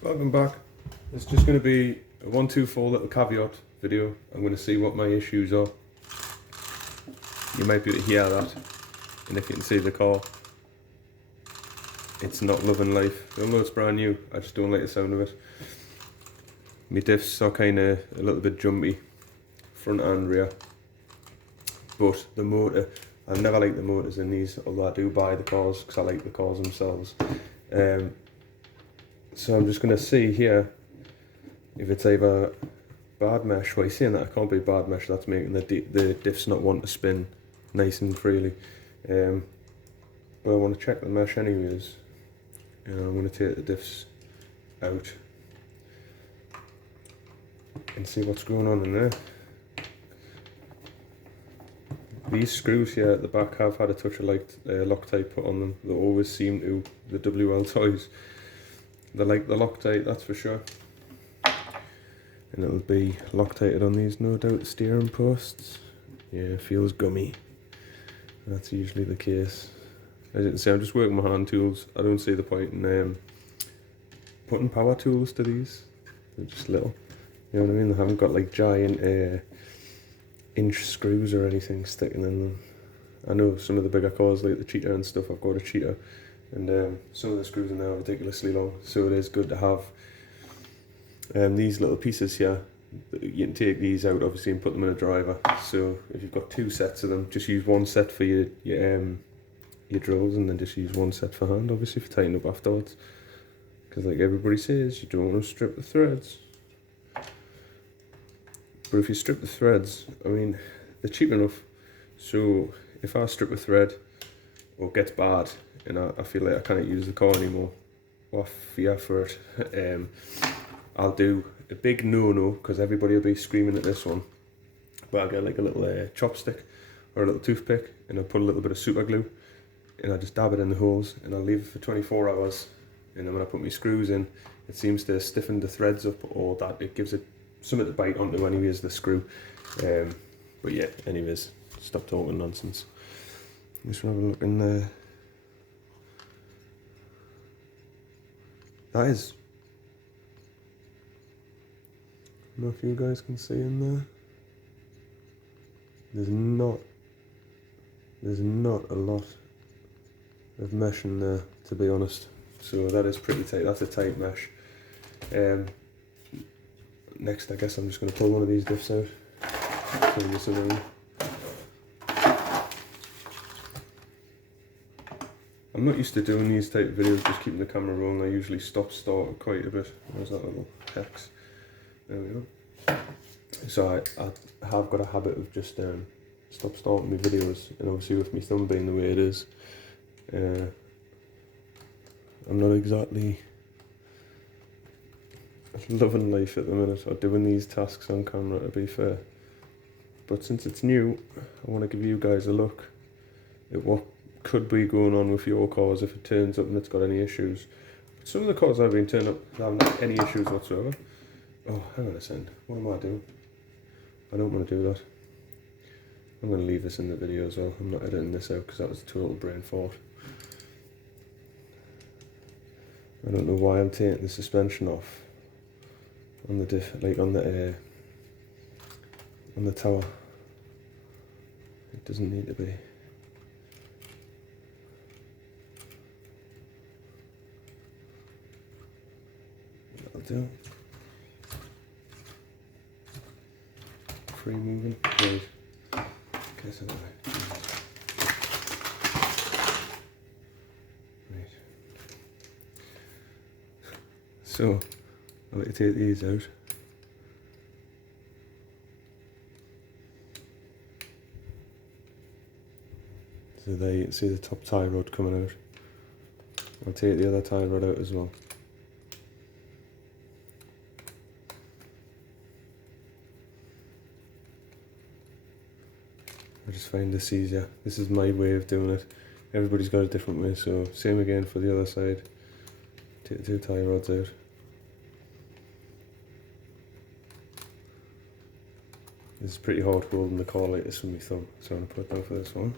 Welcome back. It's just going to be a 1, 2, 4 little caveat video. I'm going to see what my issues are. You might be able to hear that, and if you can see the car, it's not loving life. Although it's brand new, I just don't like the sound of it. My diffs are kind of a little bit jumpy, front and rear. But the motor, I never like the motors in these, although I do buy the cars because I like the cars themselves. So I'm just going to see here if it's either bad mesh. Well, you're saying that it can't be bad mesh, that's making the diffs not want to spin nice and freely. But I want to check the mesh anyways. I'm going to take the diffs out and see what's going on in there. These screws here at the back have had a touch of Wltoy put on them. They always seem to, the Wltoys. They like the Wltoy, that's for sure. And it'll be Wltoyed on these, no doubt, steering posts. Yeah, it feels gummy. That's usually the case. As you can see, I'm just working my hand tools. I don't see the point in putting power tools to these. They're just little. You know what I mean? They haven't got like giant inch screws or anything sticking in them. I know some of the bigger cars like the Cheetah and stuff, I've got a Cheetah, and some of the screws in there are ridiculously long, so it is good to have these little pieces here. You can take these out obviously and put them in a driver, so if you've got 2 sets of them, just use 1 set for your drills, and then just use 1 set for hand, obviously, for tightening up afterwards, because like everybody says, you don't want to strip the threads. But if you strip the threads, I mean, they're cheap enough, so if I strip a thread or it gets bad and I feel like I can't use the car anymore, or I fear for it, I'll do a big no-no, because everybody will be screaming at this one, but I'll get like a little chopstick or a little toothpick, and I'll put a little bit of super glue and I'll just dab it in the holes, and I'll leave it for 24 hours, and then when I put my screws in, it seems to stiffen the threads up, or that it gives it something to bite onto anyways, the screw. But yeah, anyways, stop talking nonsense. Just have a look in there. That is, I don't know if you guys can see in there. There's not a lot of mesh in there, to be honest. So that is pretty tight. That's a tight mesh. Next, I guess I'm just going to pull one of these diffs out. Turn this around. I'm not used to doing these type of videos, just keeping the camera rolling. I usually start quite a bit. There's that little hex. There we go. So I have got a habit of just starting my videos, and obviously with my thumb being the way it is, I'm not exactly loving life at the minute, or doing these tasks on camera, to be fair. But since it's new, I want to give you guys a look at what could be going on with your cars if it turns up and it's got any issues. But some of the cars I've been turned up haven't had any issues whatsoever. Oh, hang on a second, what am I doing? I don't want to do that. I'm going to leave this in the video as well. I'm not editing this out because that was a total brain fart. I don't know why I'm taking the suspension off on the diff, like on the tower. It doesn't need to be. That'll do. Free moving. Right. Okay, so that way. Right. So I'll let you take these out. So there you can see the top tie rod coming out. I'll take the other tie rod out as well. I just find this easier. This is my way of doing it. Everybody's got a different way, so same again for the other side. Take the 2 tie rods out. This is pretty hard holding the car like this with my thumb, so I'm going to put it down for this one.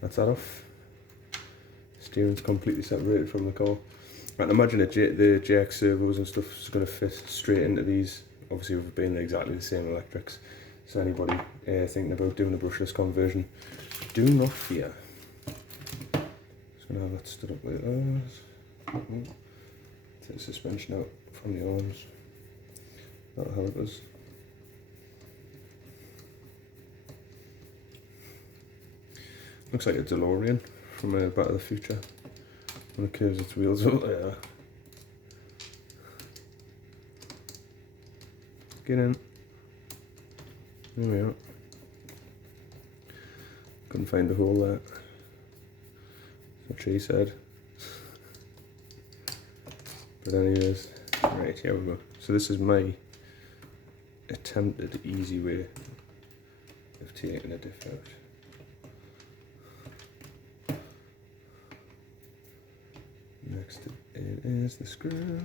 That's that off. Steering's completely separated from the car. I can imagine the JX servos and stuff is going to fit straight into these. Obviously we've been exactly the same electrics. So anybody thinking about doing a brushless conversion, do not fear. Just going to have that stood up like that. Take the suspension out from the arms. That'll help us. Looks like a DeLorean from Back to the Future when it curves its wheels up there. Get in. There we are. Couldn't find the hole there. That's what she said. But anyways, right, here we go. So this is my attempted easy way of taking a diff out. Next it is the screws.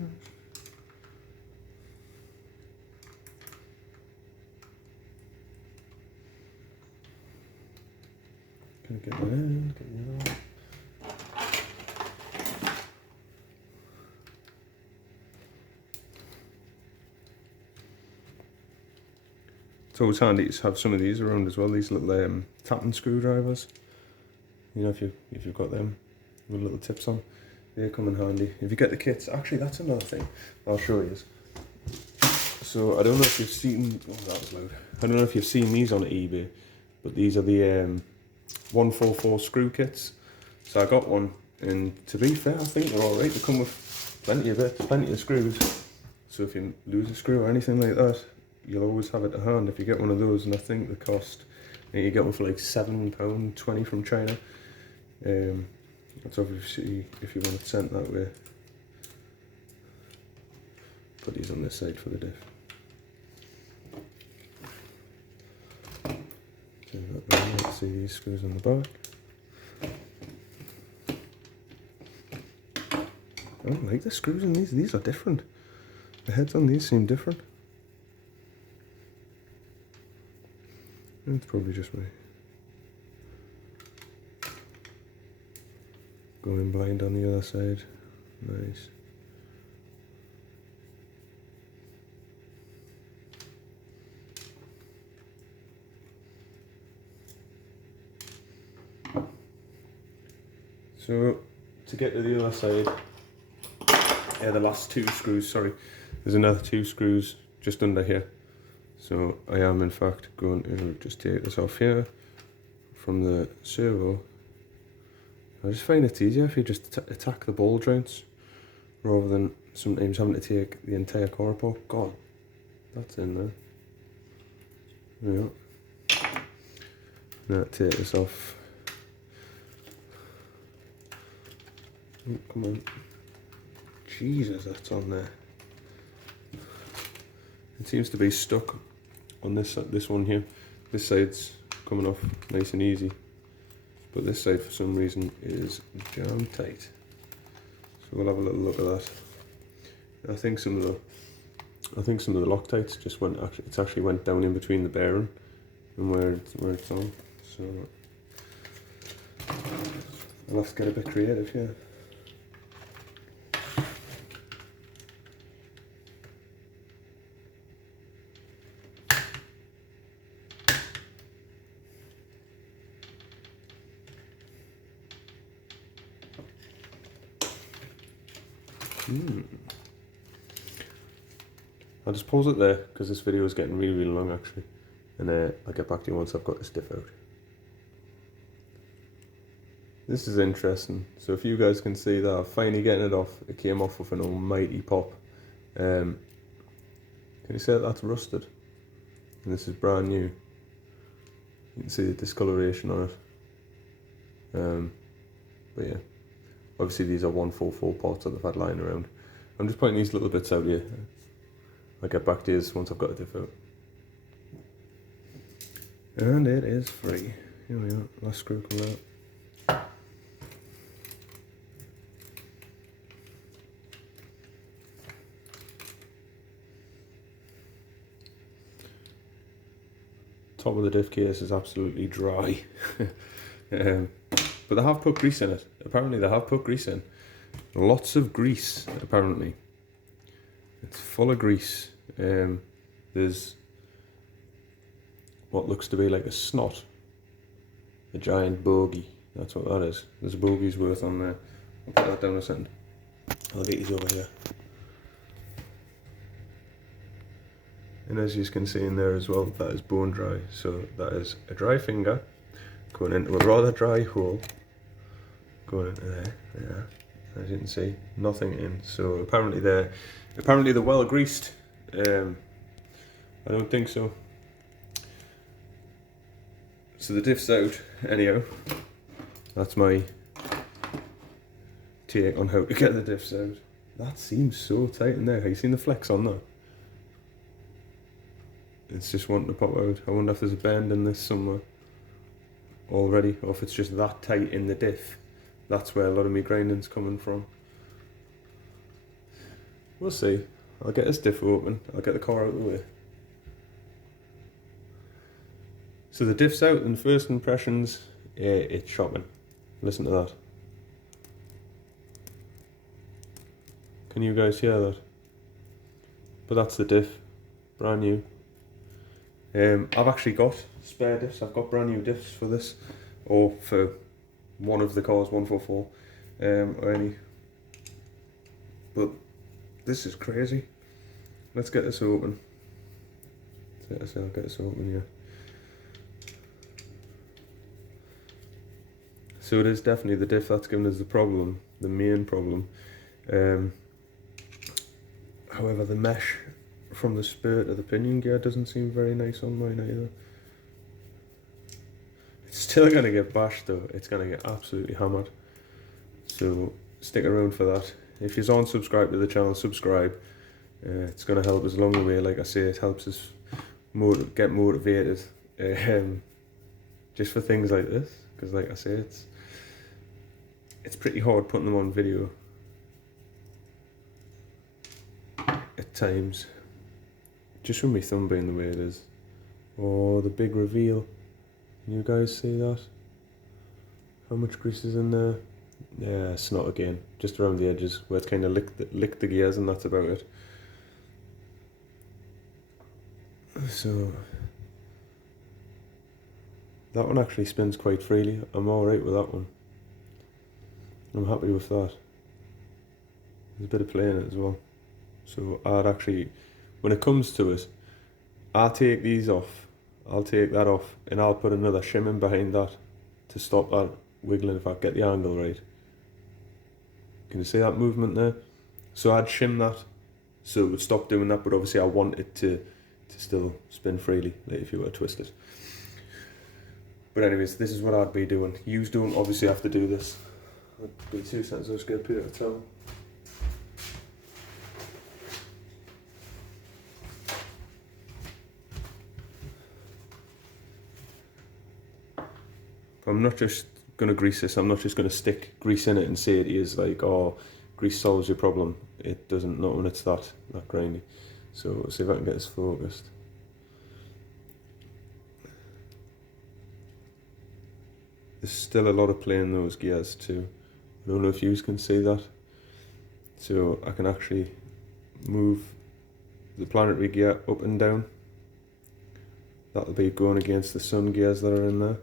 Gonna get that in, get that out. It's always handy to have some of these around as well, these little tapping screwdrivers. You know, if you've got them with little tips on, they come in handy. If you get the kits, actually that's another thing I'll show you. So I don't know if you've seen, oh that was loud. I don't know if you've seen these on eBay, but these are the 144 screw kits. So I got one, and to be fair, I think they're alright. They come with plenty of bits, plenty of screws. So if you lose a screw or anything like that, you'll always have it to hand if you get one of those. And I think the cost, I think you get one for like £7.20 from China. That's obviously if you want it sent that way. Put these on this side for the diff. Let's see these screws on the back. I don't like the screws in these are different. The heads on these seem different. It's probably just me going blind on the other side. Nice. So to get to the other side, the last two screws, sorry, there's another two screws just under here. So I am in fact going to just take this off here from the servo. I just find it's easier if you just attack the ball joints rather than sometimes having to take the entire car apart. God, that's in there. There we go. Now take this off. Oh, come on. Jesus, that's on there. It seems to be stuck on this one here. This side's coming off nice and easy, but this side for some reason is jam tight. So we'll have a little look at that. I think some of the Loctites just went actually went down in between the bearing and where it's on. So I'll have to get a bit creative here. I'll just pause it there because this video is getting really long actually, and I'll get back to you once I've got this diff out. This is interesting. So if you guys can see that, I'm finally getting it off. It came off with an almighty pop. Can you see that that's rusted? And this is brand new. You can see the discoloration on it. But yeah, obviously these are 144 parts that they've had lying around. I'm just pointing these little bits out here. I'll get back to you once I've got a diff out. And it is free. Here we are, last screw coming out. Top of the diff case is absolutely dry. But they have put grease in it. Apparently they have put grease in. Lots of grease, apparently. It's full of grease. There's what looks to be like a snot. A giant bogey. That's what that is. There's a bogey's worth on there. I'll put that down a second. I'll get these over here. And as you can see in there as well, that is bone dry. So that is a dry finger going into a rather dry hole. Going into there. Yeah. As you can see, nothing in. So apparently they're well greased. I don't think so. So the diff's out. Anyhow, that's my take on how to get the diffs out. That seems so tight in there. Have you seen the flex on that? It's just wanting to pop out. I wonder if there's a bend in this somewhere already, or if it's just that tight in the diff. That's where a lot of my grinding's coming from. We'll see. I'll get this diff open. I'll get the car out of the way. So the diff's out, and first impressions, it's shocking. Listen to that. Can you guys hear that? But that's the diff, brand new. I've actually got spare diffs. I've got brand new diffs for this, or for one of the cars, 144, or any. But this is crazy. Let's get this open. I'll get this open here. So it is definitely the diff that's given us the problem, the main problem. However, the mesh from the spur to the pinion gear doesn't seem very nice on mine either. It's still going to get bashed though. It's going to get absolutely hammered. So stick around for that. If you're unsubscribed to the channel, subscribe. It's going to help us along the way. Like I say, it helps us get motivated just for things like this. Because like I say, it's pretty hard putting them on video at times. Just with my thumb being the way it is. Oh, the big reveal. Can you guys see that? How much grease is in there? Yeah, snot again. Just around the edges where it's kind of licked the gears, and that's about it. So that one actually spins quite freely. I'm alright with that one. I'm happy with that. There's a bit of play in it as well. So I'd actually, when it comes to it, I'll take these off. I'll take that off, and I'll put another shimming behind that to stop that wiggling if I get the angle right. Can you see that movement there? So I'd shim that so it would stop doing that, but obviously I want it to still spin freely, like if you were to twist it. But anyways, this is what I'd be doing. You don't obviously have to do this. It'd be 2 seconds, I'll just get a paper towel. I'm not just going to grease this. I'm not just going to stick grease in it and say it is like, oh, grease solves your problem. It doesn't, not when it's that grindy. So let's see if I can get this focused. There's still a lot of play in those gears too. I don't know if you can see that. So I can actually move the planetary gear up and down. That'll be going against the sun gears that are in there.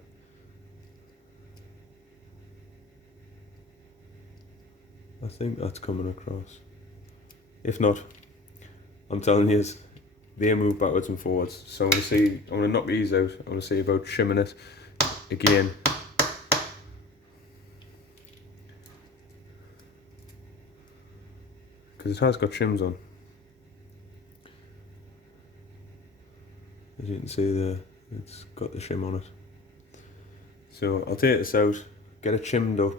I think that's coming across. If not, I'm telling you, they move backwards and forwards. So I'm going to knock these out. I'm going to see about shimming it again. Because it has got shims on. As you can see there, it's got the shim on it. So I'll take this out, get it shimmed up,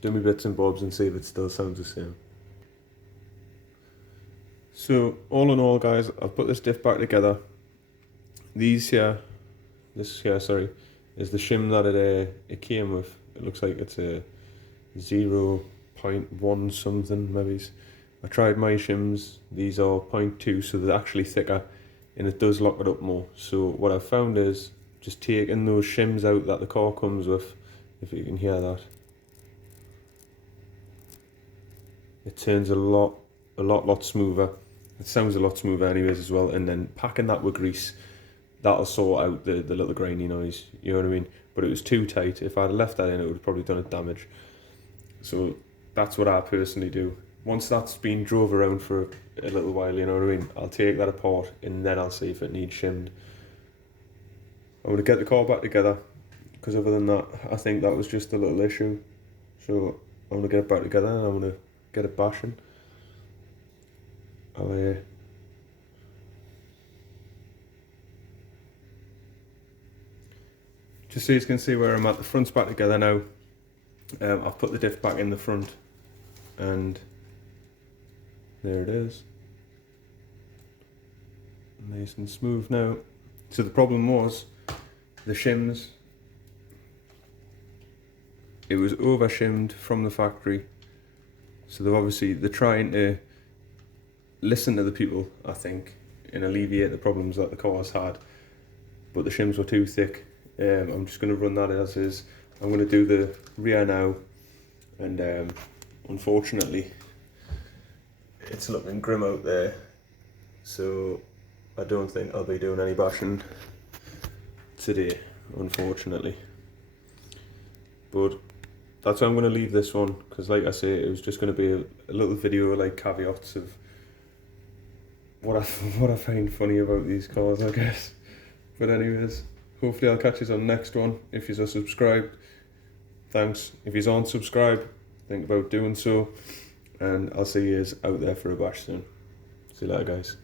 do my bits and bobs and see if it still sounds the same. So all in all guys, I've put this diff back together. This here, sorry, is the shim that it came with. It looks like it's a 0.1 something maybe. I tried my shims, these are 0.2, so they're actually thicker and it does lock it up more. So what I've found is just taking those shims out that the car comes with, if you can hear that. It turns a lot smoother. It sounds a lot smoother anyways as well, and then packing that with grease, that'll sort out the little grainy noise, you know what I mean? But it was too tight. If I'd left that in, it would have probably done it damage. So that's what I personally do. Once that's been drove around for a little while, you know what I mean, I'll take that apart and then I'll see if it needs shimmed. I'm going to get the car back together, because other than that, I think that was just a little issue. So I'm going to get it back together and I'm going to get it bashing. Just so you can see where I'm at, the front's back together now. I've put the diff back in the front, and there it is. Nice and smooth now. So the problem was the shims. It was over shimmed from the factory. So they're trying to listen to the people, I think, and alleviate the problems that the car's had. But the shims were too thick. I'm just going to run that as is. I'm going to do the rear now, and unfortunately it's looking grim out there, so I don't think I'll be doing any bashing today, unfortunately. But that's why I'm going to leave this one, because like I say, it was just going to be a little video like caveats of what I find funny about these cars, I guess. But anyways, hopefully I'll catch you on the next one. If you're subscribed, thanks. If you aren't subscribed, think about doing so, and I'll see you out there for a bash soon. See you later, guys.